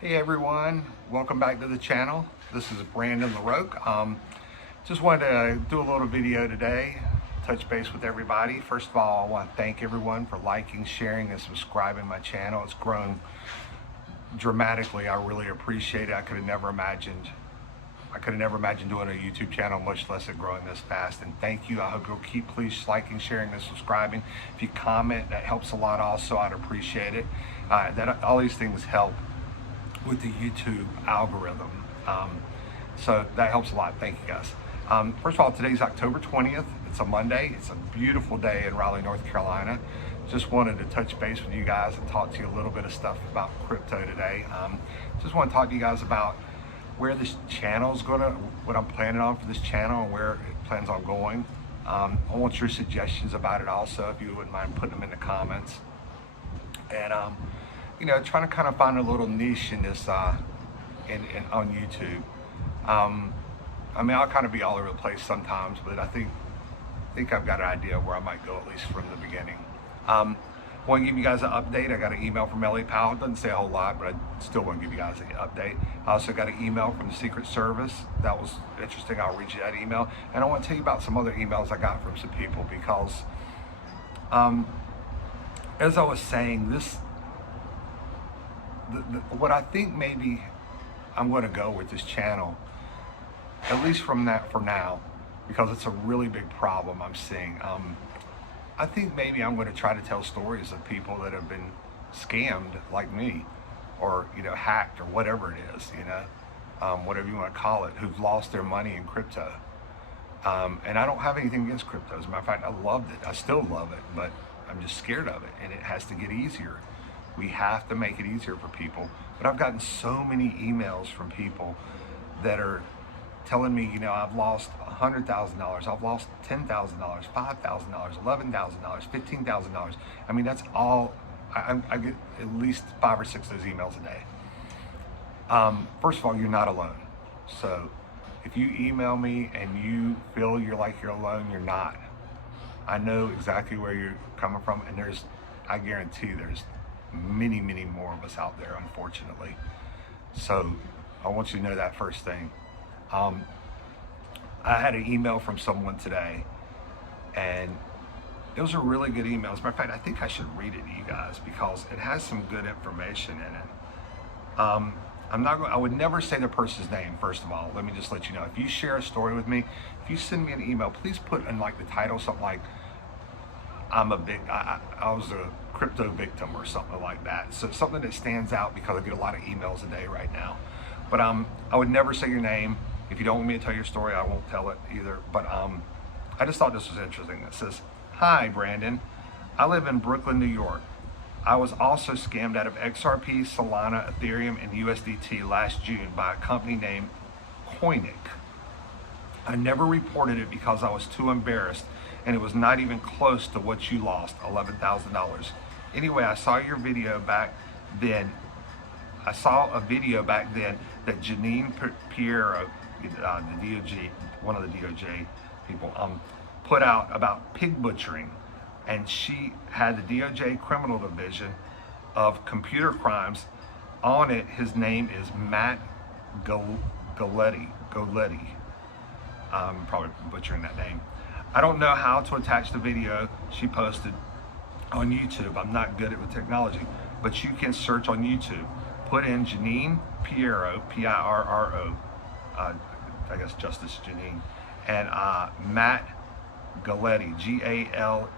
Hey everyone, welcome back to the channel. This is Brandon LaRoque. Just wanted to do a little video today, touch base with everybody. First of all, I want to thank everyone for liking, sharing, and subscribing my channel. It's grown dramatically. I really appreciate it. I could have never imagined doing a YouTube channel, much less it growing this fast. And thank you. I hope you'll keep please liking, sharing, and subscribing. If you comment, that helps a lot also. I'd appreciate it. All these things help with the YouTube algorithm. So that helps a lot. Thank you guys. First of all, today's October 20th. It's a Monday. It's a beautiful day in Raleigh, North Carolina. Just wanted to touch base with you guys and talk to you a little bit of stuff about crypto today. Just want to talk to you guys about where this channel is what I'm planning on for this channel and where it plans on going. I want your suggestions about it also, if you wouldn't mind putting them in the comments. And trying to kind of find a little niche in this on YouTube. I mean, I'll kind of be all over the place sometimes, but I think I've got an idea of where I might go, at least from the beginning. I want to give you guys an update. I got an email from Ellie Powell. It doesn't say a whole lot, but I still want to give you guys an update. I also got an email from the Secret Service. That was interesting. I'll read you that email. And I want to tell you about some other emails I got from some people because, as I was saying, what I think maybe I'm going to go with this channel, at least for now, because it's a really big problem I'm seeing. I think maybe I'm going to try to tell stories of people that have been scammed like me, or hacked, or whatever it is, whatever you want to call it, who've lost their money in crypto. And I don't have anything against crypto. As a matter of fact, I loved it. I still love it, but I'm just scared of it, and it has to get easier. We have to make it easier for people. But I've gotten so many emails from people that are telling me, I've lost $100,000, I've lost $10,000, $5,000, $11,000, $15,000. I mean, that's all. I get at least 5 or 6 of those emails a day. First of all, you're not alone. So if you email me and you feel you're alone, you're not. I know exactly where you're coming from, and I guarantee there's many more of us out there, unfortunately. So I want you to know that first thing. I had an email from someone today, and it was a really good email. As a matter of fact, I think I should read it to you guys because it has some good information in it. I would never say the person's name. First of all, let me just let you know, if you share a story with me, if you send me an email, please put in the title something like, I was a crypto victim or something like that. So something that stands out, because I get a lot of emails a day right now. But I would never say your name. If you don't want me to tell your story, I won't tell it either. But I just thought this was interesting. It says, "Hi, Brandon. I live in Brooklyn, New York. I was also scammed out of XRP, Solana, Ethereum, and USDT last June by a company named Coinic. I never reported it because I was too embarrassed, and it was not even close to what you lost, $11,000. Anyway, I saw your video back then. I saw a video back then that Janine Piero, the DOJ, one of the DOJ people, put out about pig butchering, and she had the DOJ Criminal Division of Computer Crimes on it. His name is Matt Goletti. I'm probably butchering that name. I don't know how to attach the video she posted on YouTube. I'm not good at technology, but you can search on YouTube. Put in Janine Piero, P-I-R-R-O, I guess Justice Janine, and Matt Goletti, G-A-L-E-O-T-T-I,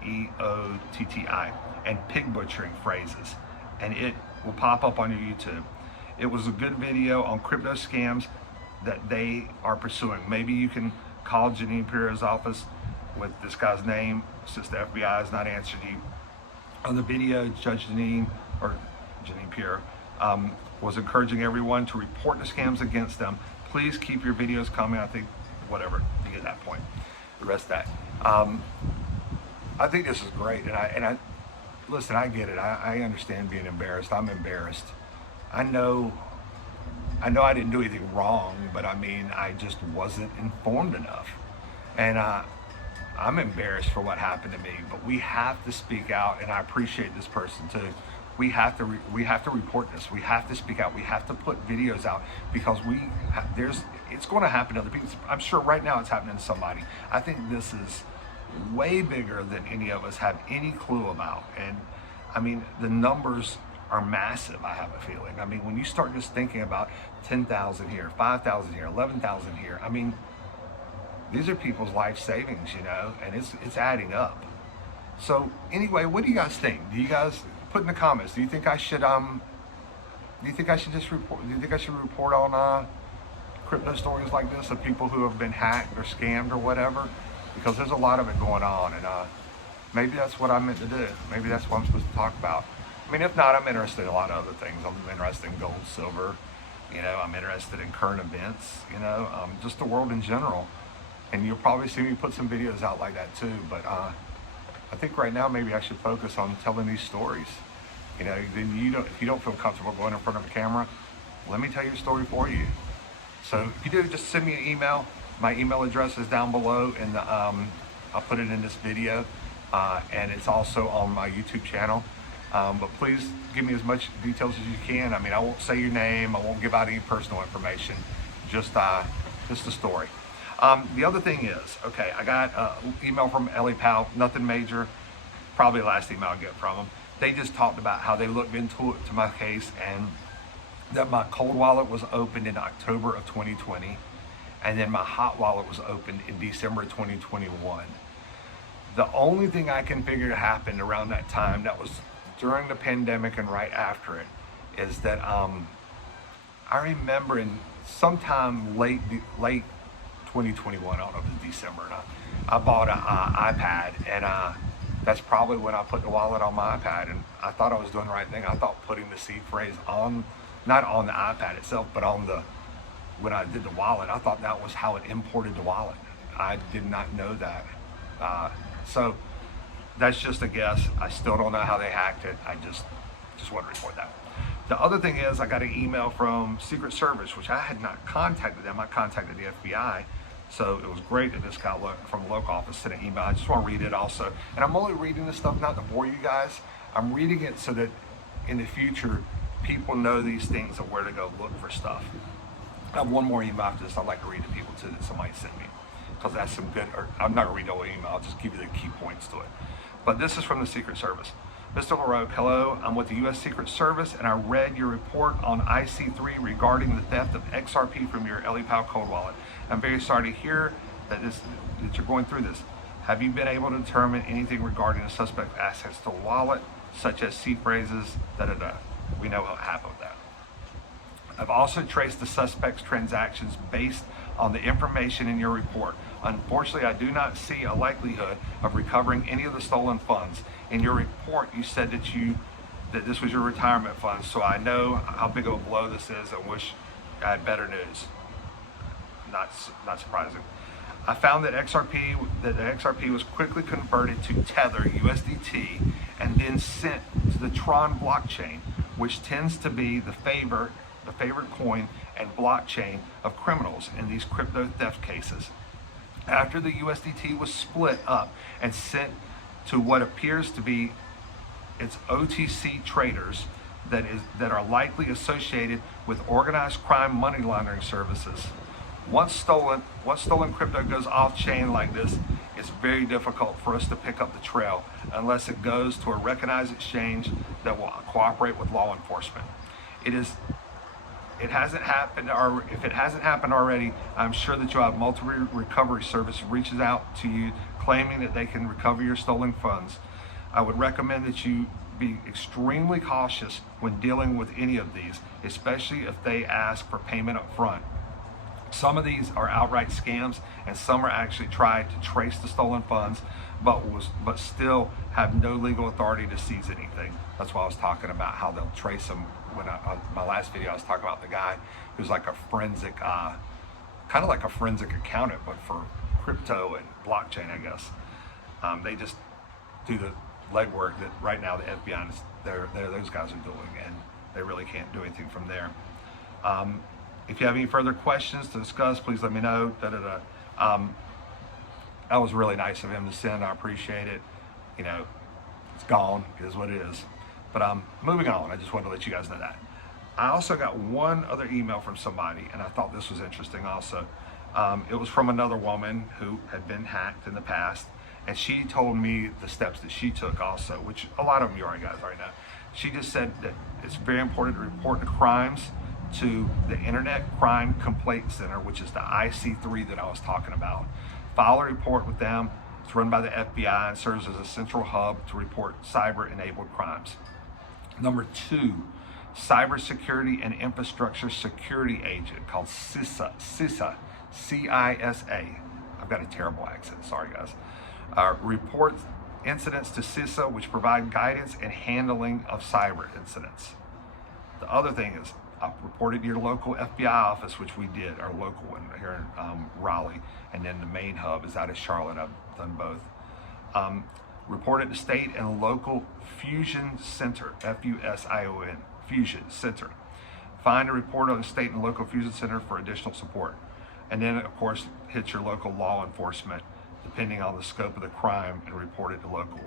and pig butchering phrases, and it will pop up on your YouTube. It was a good video on crypto scams that they are pursuing. Maybe you can call Janine Piero's office with this guy's name, since the FBI has not answered you. On the video, Judge Janine Piero, was encouraging everyone to report the scams against them. Please keep your videos coming. I think, whatever, you get that point. The rest of that. I think this is great, and I listen, I get it. I understand being embarrassed. I'm embarrassed. I know I didn't do anything wrong, but I mean, I just wasn't informed enough. And I'm embarrassed for what happened to me, but we have to speak out, and I appreciate this person too. we have to report this. We have to speak out. We have to put videos out because it's going to happen to other people. I'm sure right now it's happening to somebody. I think this is way bigger than any of us have any clue about. And I mean, the numbers are massive, I have a feeling. I mean, when you start just thinking about 10,000 here, 5,000 here, 11,000 here, I mean, these are people's life savings, you know, and it's adding up. So anyway, what do you guys think? Do you guys put in the comments? Do you think I should just report? Do you think I should report on crypto stories like this of people who have been hacked or scammed or whatever? Because there's a lot of it going on, and maybe that's what I'm meant to do. Maybe that's what I'm supposed to talk about. I mean, if not, I'm interested in a lot of other things. I'm interested in gold, silver. You know, I'm interested in current events. You know, just the world in general. And you'll probably see me put some videos out like that too. But I think right now maybe I should focus on telling these stories. You know, then if you don't feel comfortable going in front of a camera, let me tell your story for you. So if you do, just send me an email. My email address is down below, and I'll put it in this video, and it's also on my YouTube channel. But please give me as much details as you can. I mean, I won't say your name. I won't give out any personal information. Just a story. The other thing is, okay, I got an email from Ellie Powell, nothing major, probably the last email I get from them. They just talked about how they looked into my case, and that my cold wallet was opened in October of 2020, and then my hot wallet was opened in December of 2021. The only thing I can figure to happen around that time, that was during the pandemic and right after it, is that I remember in sometime late 2021, I don't know if it's December or not, I bought an iPad, and that's probably when I put the wallet on my iPad, and I thought I was doing the right thing. I thought putting the seed phrase on, not on the iPad itself, but on when I did the wallet, I thought that was how it imported the wallet. I did not know that. So that's just a guess. I still don't know how they hacked it. I just want to report that. The other thing is, I got an email from Secret Service, which I had not contacted them. I contacted the FBI. So it was great that this guy from the local office sent an email. I just want to read it also. And I'm only reading this stuff not to bore you guys. I'm reading it so that in the future, people know these things and where to go look for stuff. I have one more email after this I'd like to read to people too that somebody sent me, because that's some good, or I'm not going to read the whole email, I'll just give you the key points to it. But this is from the Secret Service. Mr. LaRoque, hello, I'm with the U.S. Secret Service, and I read your report on IC3 regarding the theft of XRP from your Ellie Powell cold wallet. I'm very sorry to hear that you're going through this. Have you been able to determine anything regarding the suspect assets to the wallet, such as seed phrases, da-da-da? We know what happened with that. I've also traced the suspect's transactions based on the information in your report. Unfortunately, I do not see a likelihood of recovering any of the stolen funds. In your report, you said that this was your retirement fund, so I know how big of a blow this is. I wish I had better news. Not surprising. I found that the XRP was quickly converted to Tether USDT and then sent to the Tron blockchain, which tends to be the favorite coin and blockchain of criminals in these crypto theft cases. After the USDT was split up and sent to what appears to be its OTC traders that are likely associated with organized crime money laundering services. Once stolen crypto goes off chain like this, it's very difficult for us to pick up the trail unless it goes to a recognized exchange that will cooperate with law enforcement. It hasn't happened, or if it hasn't happened already, I'm sure that you'll have multiple recovery service reaches out to you claiming that they can recover your stolen funds. I would recommend that you be extremely cautious when dealing with any of these, especially if they ask for payment up front. Some of these are outright scams, and some are actually trying to trace the stolen funds, but still have no legal authority to seize anything. That's why I was talking about how they'll trace them. When on my last video, I was talking about the guy who's like a forensic, kind of like a forensic accountant, but for crypto and blockchain, I guess. They just do the legwork that right now the FBI, those guys are doing, and they really can't do anything from there. If you have any further questions to discuss, please let me know. That was really nice of him to send. I appreciate it. You know, it's gone. It is what it is. But moving on, I just wanted to let you guys know that. I also got one other email from somebody, and I thought this was interesting also. It was from another woman who had been hacked in the past, and she told me the steps that she took also, which a lot of them you already guys already know. She just said that it's very important to report the crimes to the Internet Crime Complaint Center, which is the IC3 that I was talking about. File a report with them. It's run by the FBI and serves as a central hub to report cyber-enabled crimes. Number 2, Cybersecurity and Infrastructure Security Agent called CISA, C-I-S-A. I've got a terrible accent, sorry guys. Report incidents to CISA, which provide guidance and handling of cyber incidents. The other thing is, report it to your local FBI office, which we did, our local one here in Raleigh, and then the main hub is out of Charlotte. I've done both. Report it to state and local Fusion Center, F-U-S-I-O-N, Fusion Center. Find a report on the state and local Fusion Center for additional support. And then, of course, hit your local law enforcement, depending on the scope of the crime, and report it to local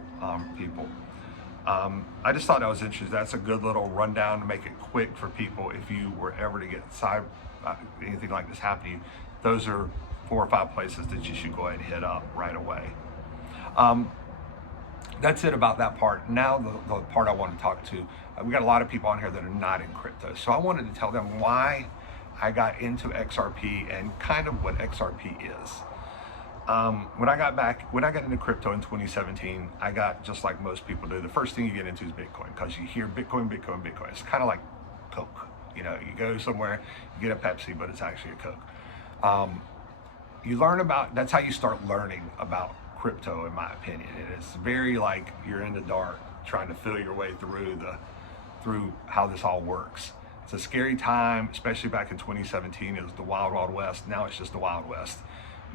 people. I just thought that was interesting. That's a good little rundown to make it quick for people if you were ever to get anything like this happen to you. Those are 4 or 5 places that you should go ahead and hit up right away. That's it about that part. Now the part I want to talk to, we got a lot of people on here that are not in crypto. So I wanted to tell them why I got into XRP and kind of what XRP is. When I got into crypto in 2017, I got, just like most people do, the first thing you get into is Bitcoin, because you hear Bitcoin, Bitcoin, Bitcoin. It's kind of like Coke. You know, you go somewhere, you get a Pepsi, but it's actually a Coke. You learn about, that's how you start learning about crypto, in my opinion. It is very like you're in the dark trying to feel your way through how this all works. It's a scary time, especially back in 2017. It was the Wild Wild West. Now it's just the Wild West,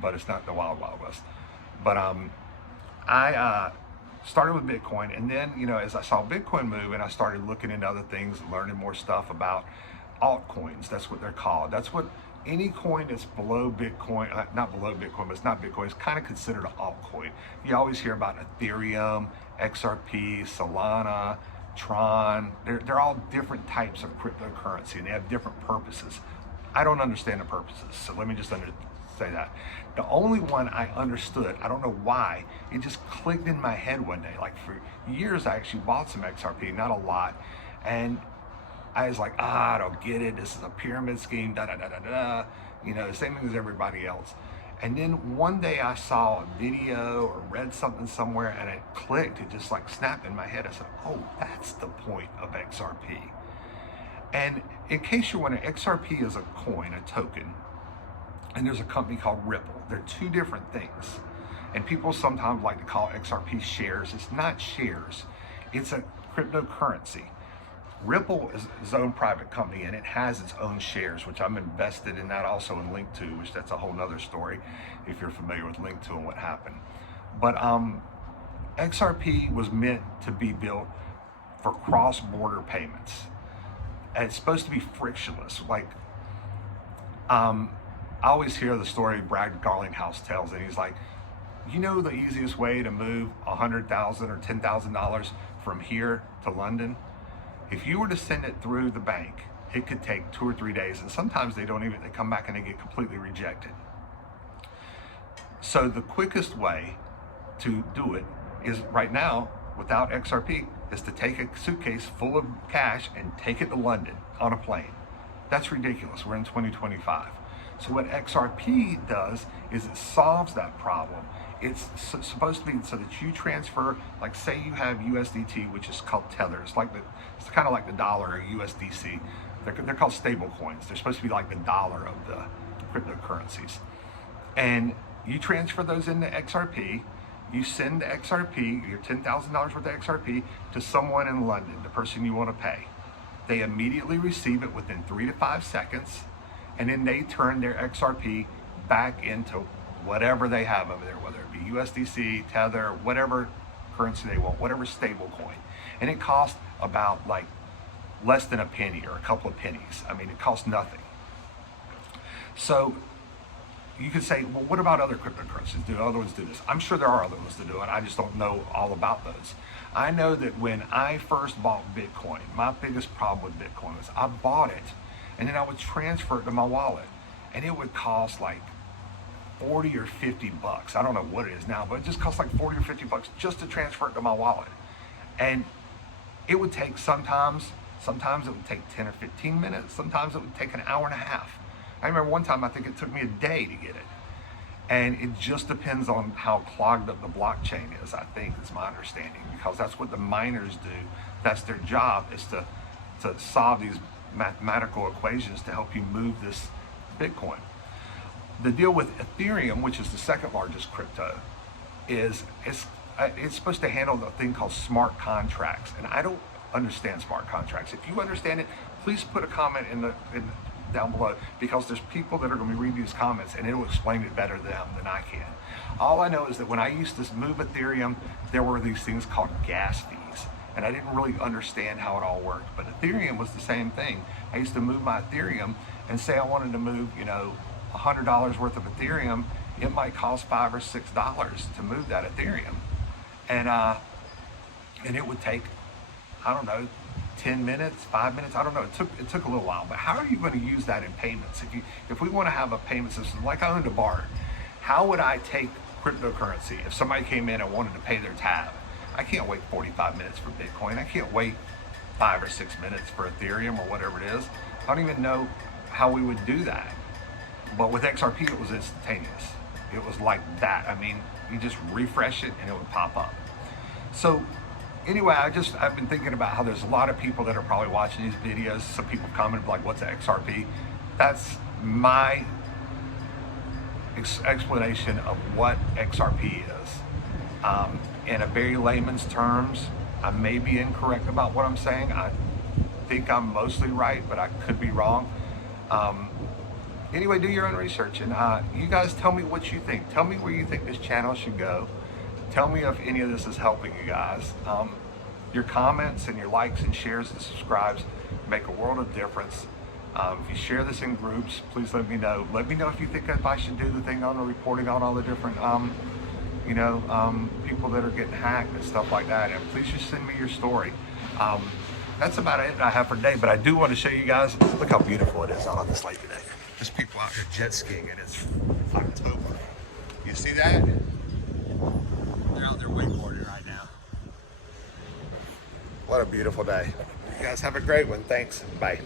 but it's not the Wild Wild West. But I started with Bitcoin, and then, you know, as I saw Bitcoin move, and I started looking into other things, learning more stuff about altcoins. That's what they're called. That's what any coin that's below Bitcoin, not below Bitcoin, but it's not Bitcoin, it's kind of considered an altcoin. You always hear about Ethereum, XRP, Solana, Tron. They're all different types of cryptocurrency, and they have different purposes. I don't understand the purposes, so let me just say that. The only one I understood, I don't know why, it just clicked in my head one day. Like for years, I actually bought some XRP, not a lot, and I was like, I don't get it. This is a pyramid scheme, da da da da da. You know, the same thing as everybody else. And then one day I saw a video or read something somewhere, and it clicked. It just like snapped in my head. I said, oh, that's the point of XRP. And in case you're wondering, XRP is a coin, a token, and there's a company called Ripple. They're two different things. And people sometimes like to call XRP shares. It's not shares. It's a cryptocurrency. Ripple is its own private company, and it has its own shares, which I'm invested in that also in Link2, which that's a whole nother story if you're familiar with Link2 and what happened. But XRP was meant to be built for cross-border payments. And it's supposed to be frictionless. Like, I always hear the story Brad Garlinghouse tells, and he's like, you know the easiest way to move $100,000 or $10,000 from here to London? If you were to send it through the bank, it could take 2 or 3 days, and sometimes they come back and they get completely rejected. So the quickest way to do it is right now, without XRP, is to take a suitcase full of cash and take it to London on a plane. That's ridiculous. We're in 2025. So what XRP does is it solves that problem. It's supposed to be so that you transfer, like say you have USDT, which is called Tether. It's kind of like the dollar or USDC. They're called stable coins. They're supposed to be like the dollar of the cryptocurrencies. And you transfer those into XRP. You send the XRP, your $10,000 worth of XRP, to someone in London, the person you want to pay. They immediately receive it within 3 to 5 seconds, and then they turn their XRP back into whatever they have over there, whether it be USDC, Tether, whatever currency they want, whatever stable coin. And it costs about like less than a penny or a couple of pennies. I mean, it costs nothing. So you could say, well, what about other cryptocurrencies? Do other ones do this? I'm sure there are other ones to do it. I just don't know all about those. I know that when I first bought Bitcoin, my biggest problem with Bitcoin was I bought it and then I would transfer it to my wallet, and it would cost like 40 or 50 bucks. I don't know what it is now, but it just cost like 40 or 50 bucks just to transfer it to my wallet. And it would take sometimes it would take 10 or 15 minutes. Sometimes it would take an hour and a half. I remember one time, I think it took me a day to get it. And it just depends on how clogged up the blockchain is, I think, is my understanding, because that's what the miners do. That's their job, is to solve these mathematical equations to help you move this Bitcoin. The deal with Ethereum, which is the second largest crypto, is it's supposed to handle the thing called smart contracts. And I don't understand smart contracts. If you understand it, please put a comment down below, because there's people that are going to be reading these comments and it'll explain it better to them than I can. All I know is that when I used to move Ethereum, there were these things called gas fees, and I didn't really understand how it all worked. But Ethereum was the same thing. I used to move my Ethereum, and say I wanted to move, $100 worth of Ethereum, it might cost $5 or $6 to move that Ethereum, and it would take, I don't know, 10 minutes, 5 minutes, I don't know. It took a little while. But how are you going to use that in payments? If we want to have a payment system like I owned a bar, how would I take cryptocurrency if somebody came in and wanted to pay their tab? I can't wait 45 minutes for Bitcoin. I can't wait 5 or 6 minutes for Ethereum or whatever it is. I don't even know how we would do that. But with XRP, it was instantaneous. It was like that. I mean, you just refresh it and it would pop up. So anyway, I've been thinking about how there's a lot of people that are probably watching these videos. Some people comment like, what's XRP? That's my explanation of what XRP is. In a very layman's terms, I may be incorrect about what I'm saying. I think I'm mostly right, but I could be wrong. Anyway, do your own research, and you guys tell me what you think. Tell me where you think this channel should go. Tell me if any of this is helping you guys. Your comments and your likes and shares and subscribes make a world of difference. If you share this in groups, please let me know. Let me know if you think if I should do the thing on the reporting on all the different, people that are getting hacked and stuff like that. And please just send me your story. That's about it I have for today, but I do want to show you guys, look how beautiful it is out on this lake today. There's people out here jet skiing, and it's October. You see that? They're out there wakeboarding right now. What a beautiful day. You guys have a great one. Thanks. Bye.